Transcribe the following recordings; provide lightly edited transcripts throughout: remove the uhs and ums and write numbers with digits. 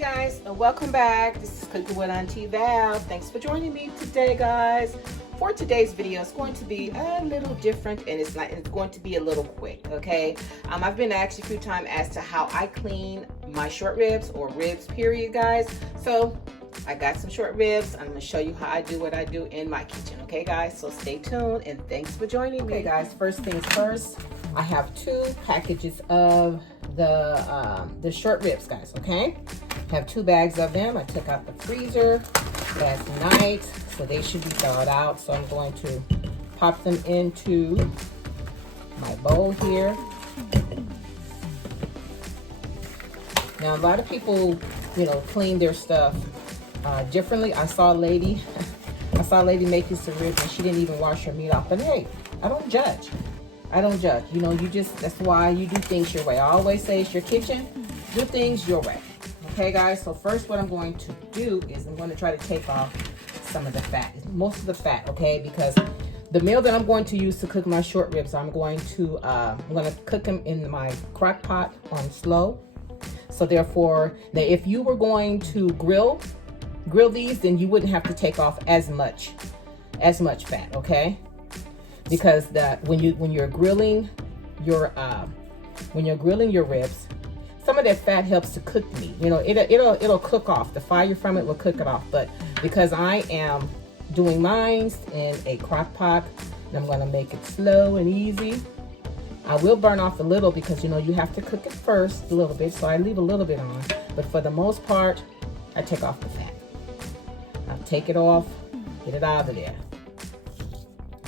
Guys, welcome back. This is Cooking with Auntie Val. Thanks for joining me today, guys. For today's video, it's going to be a little different, and it's going to be a little quick. Okay, I've been asked a few times as to how I clean my short ribs or ribs period, guys. So I got some short ribs. I'm going to show you how I do what I do in my kitchen. Okay, guys, so stay tuned and thanks for joining me. Okay, guys, first things first, I have 2 packages of the short ribs, guys. Okay, I have 2 bags of them. I took out the freezer last night, so they should be thawed out. So I'm going to pop them into my bowl here. Now, a lot of people, clean their stuff differently. I saw a lady making some ribs and she didn't even wash her meat off. But hey, I don't judge. That's why you do things your way. I always say it's your kitchen. Do things your way. Okay, guys, so first what I'm going to do is I'm going to try to take off some of the fat, most of the fat, okay? Because the meal that I'm going to use to cook my short ribs, I'm going to cook them in my crock pot on slow. So therefore, if you were going to grill these, then you wouldn't have to take off as much fat, okay? Because when you're grilling your ribs, some of that fat helps to cook meat. It'll cook off. The fire from it will cook it off. But because I am doing mine in a crock pot, and I'm gonna make it slow and easy, I will burn off a little because you have to cook it first a little bit. So I leave a little bit on. But for the most part, I take off the fat. I'll take it off, get it out of there.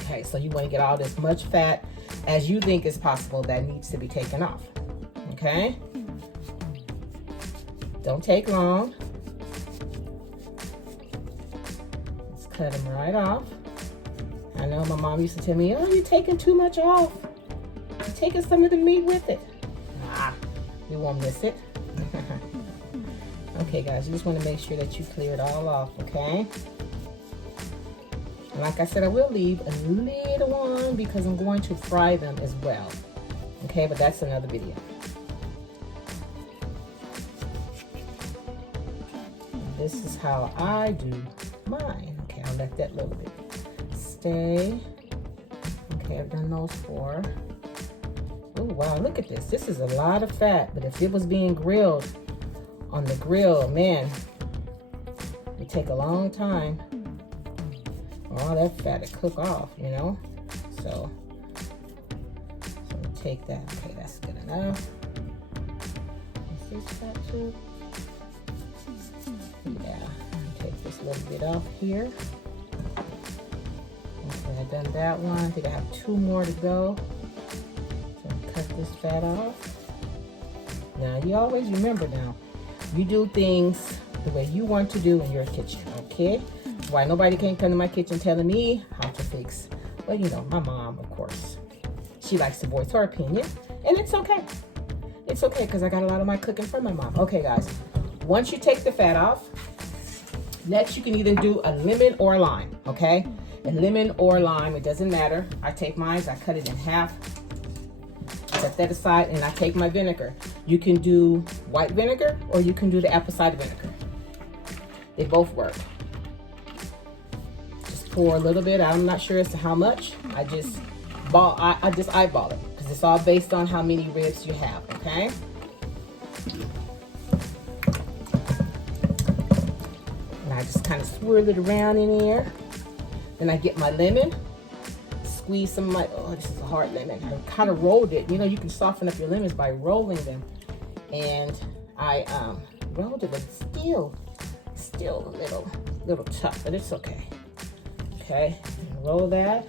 Okay, so you want to get all this much fat as you think is possible that needs to be taken off. Okay? Don't take long. Just cut them right off. I know my mom used to tell me, oh, you're taking too much off. You're taking some of the meat with it. You won't miss it. Okay, guys, you just want to make sure that you clear it all off, okay? And like I said, I will leave a little on because I'm going to fry them as well. Okay, but that's another video. And this is how I do mine. Okay, I'll let that little bit stay. Okay, I've done those 4. Oh, wow, look at this. This is a lot of fat, but if it was being grilled on the grill, man, it'd take a long time. All that fat to cook off, So we take that. Okay, that's good enough. Is this fat too? Yeah. Take this little bit off here. Okay, I've done that one. I think I have 2 more to go. So cut this fat off. Now you always remember you do things the way you want to do in your kitchen, okay? Why nobody can come to my kitchen telling me how to fix. Well, my mom, of course, she likes to voice her opinion, and it's okay. It's okay because I got a lot of my cooking from my mom. Okay, guys, once you take the fat off, next you can either do a lemon or a lime, okay? A lemon or lime, it doesn't matter. I take mine, I cut it in half, set that aside, and I take my vinegar. You can do white vinegar or you can do the apple cider vinegar. They both work. Pour a little bit. I'm not sure as to how much. I just eyeball it because it's all based on how many ribs you have, okay? And I just kind of swirl it around in here. Then I get my lemon, squeeze some of my, oh, this is a hard lemon. I kind of rolled it. You can soften up your lemons by rolling them. And I rolled it, but still a little tough, but it's okay. Okay, roll that,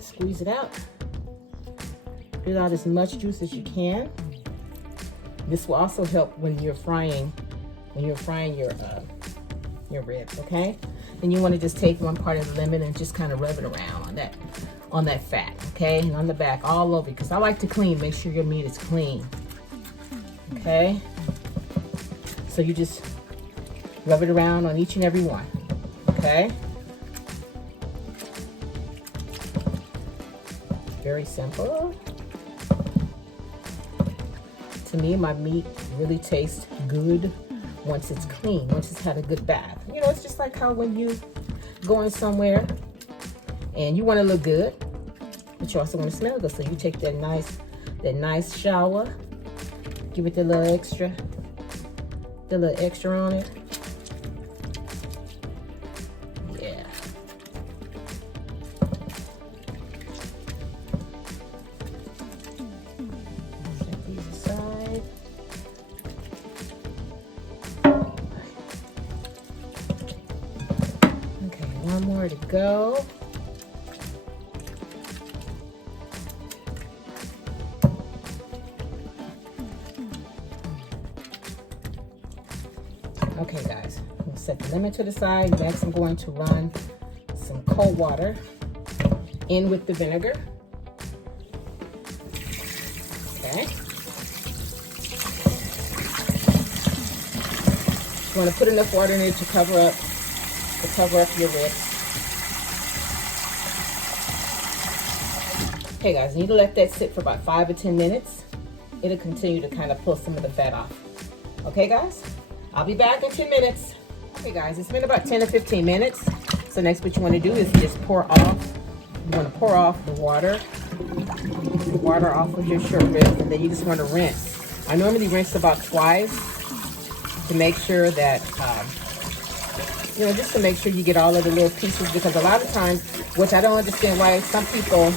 squeeze it out, get out as much juice as you can. This will also help when you're frying your ribs, okay? Then you want to just take one part of the lemon and just kind of rub it around on that fat, okay? And on the back, all over, because I like to clean, make sure your meat is clean, okay? So you just rub it around on each and every one, okay? Very simple. To me, my meat really tastes good once it's clean, once it's had a good bath. You know, it's just like how when you going somewhere and you want to look good, but you also want to smell good. So you take that nice shower, give it the little extra on it. Yeah. Set these aside. Okay, one more to go. Okay guys, we'll set the lemon to the side. Next I'm going to run some cold water in with the vinegar. Okay. You want to put enough water in it to cover up your ribs. Okay guys, you need to let that sit for about 5 or 10 minutes. It'll continue to kind of pull some of the fat off. Okay guys? I'll be back in 10 minutes. Okay guys, it's been about 10 to 15 minutes. So next what you want to do is just pour off. You want to pour off the water off of your short rib, and then you just want to rinse. I normally rinse about twice to make sure that, you know, just to make sure you get all of the little pieces, because a lot of times, which I don't understand why some people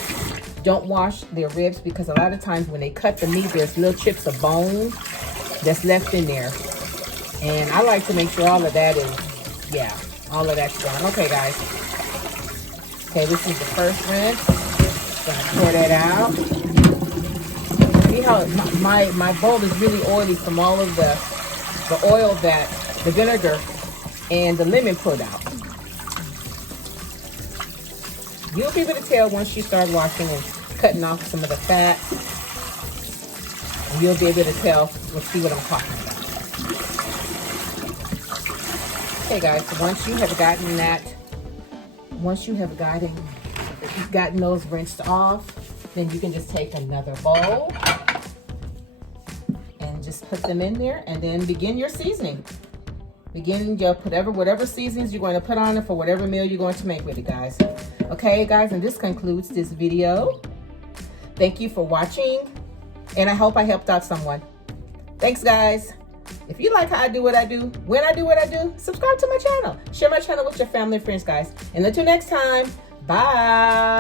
don't wash their ribs, because a lot of times when they cut the meat, there's little chips of bone that's left in there. And I like to make sure all of that is, yeah, all of that's gone. Okay, guys. Okay, this is the first rinse. Gonna pour that out. See how my bowl is really oily from all of the oil that the vinegar and the lemon put out. You'll be able to tell once you start washing and cutting off some of the fat. And you'll be able to tell, see what I'm talking about. Okay guys, so once you have gotten those rinsed off, then you can just take another bowl and just put them in there, and then begin your seasoning. Begin your whatever seasonings you're going to put on it for whatever meal you're going to make with it, guys. Okay guys, and this concludes this video. Thank you for watching, and I hope I helped out someone. Thanks guys. If you like how I do what I do, when I do what I do, subscribe to my channel. Share my channel with your family and friends, guys. And until next time, bye.